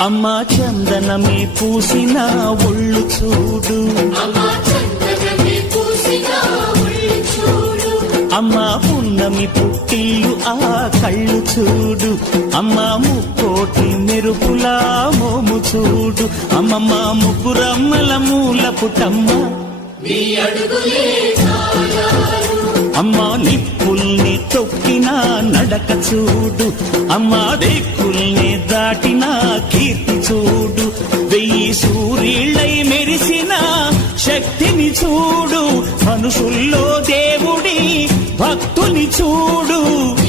అమ్మా చందనమే పూసిన ఒళ్ళు చూడు, అమ్మా పున్నమి పుట్టిల్లు ఆ కళ్ళు చూడు, అమ్మా ముక్కోటి మెరుపులా మోము చూడు, అమ్మమ్మ ముగ్గురమ్మల మూల పుటమ్మ అమ్మా నిప్పుల్ని తొక్కిన నడక చూడు, అమ్మా దిక్కుల్ని దాటిన కీర్తి చూడు, 1000 సూర్యుళ్ళై మెరిసిన శక్తిని చూడు, మనుషుల్లో దేవుడి భక్తుని చూడు.